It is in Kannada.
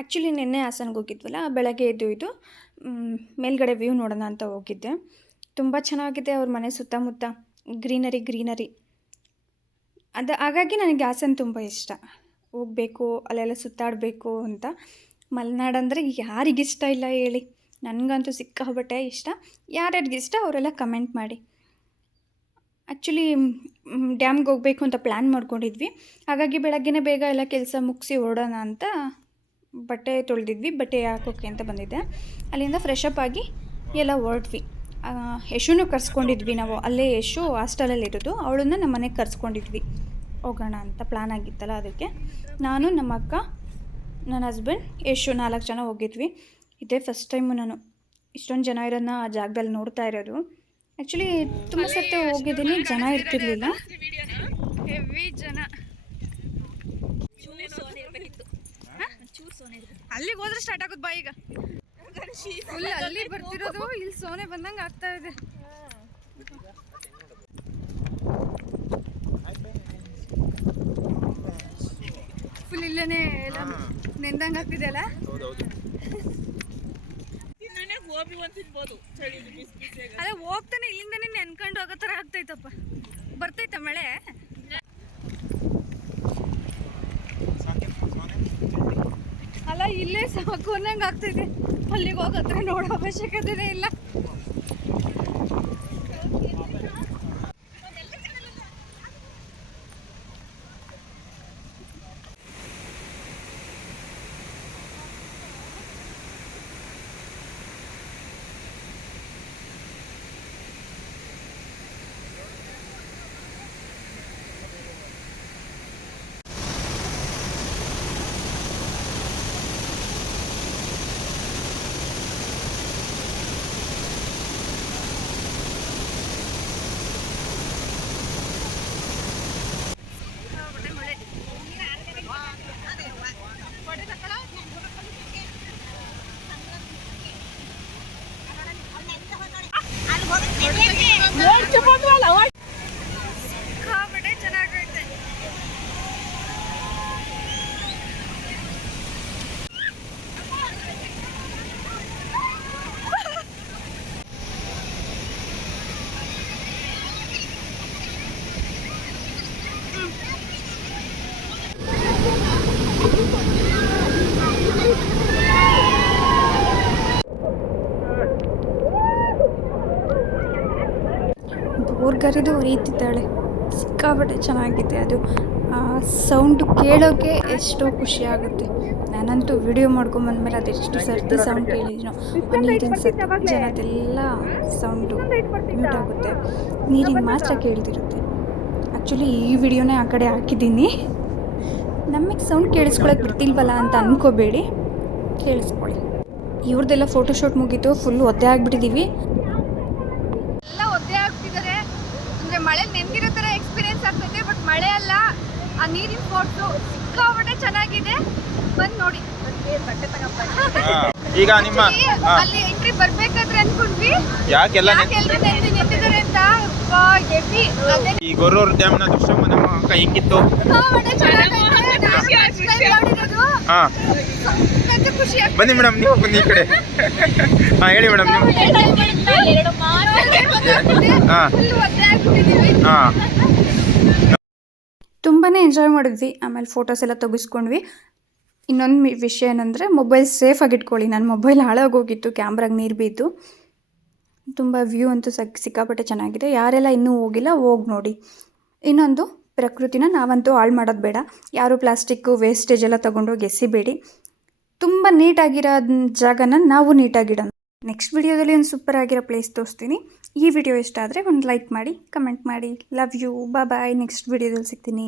ಆ್ಯಕ್ಚುಲಿ ನಿನ್ನೆ ಹಾಸನ್ಗೆ ಹೋಗಿದ್ವಲ್ಲ, ಬೆಳಗ್ಗೆ ಎದ್ದು ಇದು ಮೇಲ್ಗಡೆ ವ್ಯೂ ನೋಡೋಣ ಅಂತ ಹೋಗಿದ್ದೆ. ತುಂಬ ಚೆನ್ನಾಗಿದೆ ಅವ್ರ ಮನೆ ಸುತ್ತಮುತ್ತ. ಗ್ರೀನರಿ ಗ್ರೀನರಿ ಅದು, ಹಾಗಾಗಿ ನನಗೆ ಹಾಸನ ತುಂಬ ಇಷ್ಟ. ಹೋಗಬೇಕು, ಅಲ್ಲೆಲ್ಲ ಸುತ್ತಾಡಬೇಕು ಅಂತ. ಮಲೆನಾಡು ಅಂದರೆ ಯಾರಿಗಿಷ್ಟ ಇಲ್ಲ ಹೇಳಿ. ನನಗಂತೂ ಸಿಕ್ಕಾಪಟ್ಟೆ ಇಷ್ಟ. ಯಾರ್ಯಾರಿಗಿಷ್ಟ ಅವರೆಲ್ಲ ಕಮೆಂಟ್ ಮಾಡಿ. ಆ್ಯಕ್ಚುಲಿ ಡ್ಯಾಮ್ಗೆ ಹೋಗಬೇಕು ಅಂತ ಪ್ಲ್ಯಾನ್ ಮಾಡ್ಕೊಂಡಿದ್ವಿ. ಹಾಗಾಗಿ ಬೆಳಗ್ಗೆನೇ ಬೇಗ ಎಲ್ಲ ಕೆಲಸ ಮುಗಿಸಿ ಹೊರಡೋಣ ಅಂತ ಬಟ್ಟೆ ತೊಳೆದಿದ್ವಿ, ಬಟ್ಟೆ ಹಾಕೋಕ್ಕೆ ಅಂತ ಬಂದಿದ್ದೆ. ಅಲ್ಲಿಂದ ಫ್ರೆಶ್ ಅಪ್ ಆಗಿ ಎಲ್ಲ ಹೊರಟ್ವಿ. ಯಶುನೂ ಕರ್ಸ್ಕೊಂಡಿದ್ವಿ ನಾವು. ಅಲ್ಲೇ ಯಶು ಹಾಸ್ಟೆಲಲ್ಲಿ ಇರೋದು. ಅವಳನ್ನ ನಮ್ಮ ಮನೆಗೆ ಕರ್ಸ್ಕೊಂಡಿದ್ವಿ. ಹೋಗೋಣ ಅಂತ ಪ್ಲ್ಯಾನ್ ಆಗಿತ್ತಲ್ಲ ಅದಕ್ಕೆ. ನಾನು, ನಮ್ಮ ಅಕ್ಕ, ನನ್ನ ಹಸ್ಬೆಂಡ್ ಯಶು ನಾಲ್ಕು ಜನ ಹೋಗಿದ್ವಿ. ಇದೇ ಫಸ್ಟ್ ಟೈಮು ನಾನು. ಇಷ್ಟೊಂದು ಜನ ಇರೋದನ್ನ ಆ ಜಾಗದಲ್ಲಿ ನೋಡ್ತಾ ಇರೋದು. ಆ್ಯಕ್ಚುಲಿ ತುಂಬ ಸರ್ತಿ ಹೋಗಿದ್ದೀನಿ. ಜನ ಇರ್ತಿರ್ಲಿಲ್ಲ. ಹೆವಿ ಜನ. ಅಲ್ಲಿಗೆ ಹೋದ್ರೆ ಸ್ಟಾರ್ಟ್ ಆಗುದ್ ಬಾ ಈಗ. ಫುಲ್ ಅಲ್ಲಿ ಬರ್ತಿರೋದು ಇಲ್ಲಿ ಸೋನೆ ಬಂದಂಗೆ ಆಗ್ತಾ ಇದೆ. ಫುಲ್ ಇಲ್ಲೇನೆ ಎಲ್ಲ ನೆಂದಂಗೆ ಆಗ್ತಿದೆ ಅಲ್ಲ? ಅದೇ ಹೋಗ್ತಾನೆ ಇಲ್ಲಿಂದನೇ ನೆನ್ಕೊಂಡು ಹೋಗೋ ಥರ ಆಗ್ತೈತಪ್ಪ. ಬರ್ತೈತ ಮಳೆ ಅಲ್ಲ ಇಲ್ಲೇ ಸಾಕು ಅನ್ನಂಗೆ ಆಗ್ತಿದೆ. ಅಲ್ಲಿಗೆ ಹೋಗತ್ರ ನೋಡೋ ಅವಶ್ಯಕತೆನೇ ಇಲ್ಲ ಸಿಕ್ಕಾಪಟ್ಟೆ ಚೆನ್ನಾಗೈತೆ ಬೋರ್ಗರಿದು ಉರಿಯುತ್ತಿದ್ದಾಳೆ ಸಿಕ್ಕಾಪಟ್ಟೆ ಚೆನ್ನಾಗಿದೆ ಅದು. ಸೌಂಡು ಕೇಳೋಕ್ಕೆ ಎಷ್ಟೋ ಖುಷಿ ಆಗುತ್ತೆ. ನಾನಂತೂ ವಿಡಿಯೋ ಮಾಡ್ಕೊಂಬಂದ್ಮೇಲೆ ಅದೆಷ್ಟು ಸರ್ತಿ ಸೌಂಡ್ ಕೇಳಿದ್ನೋ. ಆ ನೀರಿನ ಜನದೆಲ್ಲ ಸೌಂಡು ಮ್ಯೂಟ್ ಆಗುತ್ತೆ. ನೀರಿನ ಮಾತ್ರ ಕೇಳ್ತಿರುತ್ತೆ. ಆ್ಯಕ್ಚುಲಿ ಈ ವಿಡಿಯೋನೇ ಆ ಕಡೆ ಹಾಕಿದ್ದೀನಿ. ನಮಗೆ ಸೌಂಡ್ ಕೇಳಿಸ್ಕೊಳಕ್ಕೆ ಬಿಡ್ತಿಲ್ವಲ್ಲ ಅಂತ ಅಂದ್ಕೋಬೇಡಿ ಕೇಳಿಸ್ಕೊಳ್ಳಿ ಇವ್ರದ್ದೆಲ್ಲ ಫೋಟೋಶೂಟ್ ಮುಗೀತು ಫುಲ್ ಒದ್ದೆ ಆಗಿಬಿಟ್ಟಿದ್ದೀವಿ ಎಲ್ಲ ಒದ್ದೆ ಆಗ್ತಿದ್ದಾರೆ ಅಂದ್ರೆ ಮಳೆ ನೆಂದಿರೋ ತರ ಎಕ್ಸ್ಪೀರಿಯನ್ಸ್ ಆಗ್ತೈತೆ ಬಟ್ ಮಳೆ ಅಲ್ಲ ಆ ನೀರಿನ ಫೋಟೋ ಸಿಕ್ಕಾಪಟ್ಟೆ ಚೆನ್ನಾಗಿದೆ. ಬಂದ್ ನೋಡಿ. ಬಟ್ಟೆ. ಈಗ ನಿಮ್ಮ ಅಲ್ಲಿ ಎಂಟ್ರಿ ಬರ್ಬೇಕಾದ್ರೆ ಅನ್ಕೊಂಡ್ವಿ. ಯಾಕೆಲ್ಲ ನಿಂತಿದ್ದಾರೆ? ಅಂತ? ಈ ಗೊರೂರು ಡ್ಯಾಮ್ನ ದೃಶ್ಯ ನಮ್ಮ ಅಕ್ಕ ಹೆಂಗಿತ್ತು? ಹಾ. ಬನ್ನಿ ಮೇಡಮ್ ನೀವು ಬನ್ನಿ ಈ ಕಡೆ. ಹಾ ಹೇಳಿ ಮೇಡಮ್ ನೀವು. ಹಾ. ಹಾ. ತುಂಬಾ ಎಂಜಾಯ್ ಮಾಡಿದ್ವಿ. ಆಮೇಲೆ ಫೋಟೋಸ್ ಎಲ್ಲ ತೆಗಿಸ್ಕೊಂಡ್ವಿ. ಇನ್ನೊಂದು ವಿಷಯ ಏನಂದರೆ ಮೊಬೈಲ್ ಸೇಫಾಗಿ ಇಟ್ಕೊಳ್ಳಿ. ನನ್ನ ಮೊಬೈಲ್ ಹಾಳಾಗೋಗಿತ್ತು ಕ್ಯಾಮ್ರಾಗೆ ನೀರು ಬಿದ್ದು ತುಂಬ ವ್ಯೂ ಅಂತೂ ಸಕ್ ಸಿಕ್ಕಾಪಟ್ಟೆ ಚೆನ್ನಾಗಿದೆ. ಯಾರೆಲ್ಲ ಇನ್ನೂ ಹೋಗಿಲ್ಲ ಹೋಗಿ ನೋಡಿ. ಇನ್ನೊಂದು ಪ್ರಕೃತಿನ ನಾವಂತೂ ಹಾಳು ಮಾಡೋದು ಬೇಡ. ಯಾರು ಪ್ಲಾಸ್ಟಿಕ್ಕು ವೇಸ್ಟೇಜ್ ಎಲ್ಲ ತೊಗೊಂಡೋಗಿ ಎಸಿಬೇಡಿ. ತುಂಬ ನೀಟಾಗಿರೋ ಜಾಗನ ನಾವು ನೀಟಾಗಿಡೋಣ. ನೆಕ್ಸ್ಟ್ ವಿಡಿಯೋದಲ್ಲಿ ಒಂದು ಸೂಪರ್ ಆಗಿರೋ ಪ್ಲೇಸ್ ತೋರಿಸ್ತೀನಿ. ಈ ವಿಡಿಯೋ ಇಷ್ಟ ಆದರೆ ಒಂದು ಲೈಕ್ ಮಾಡಿ ಕಮೆಂಟ್ ಮಾಡಿ. ಲವ್ ಯು ಬಾಯ್ ನೆಕ್ಸ್ಟ್ ವಿಡಿಯೋದಲ್ಲಿ ಸಿಗ್ತೀನಿ.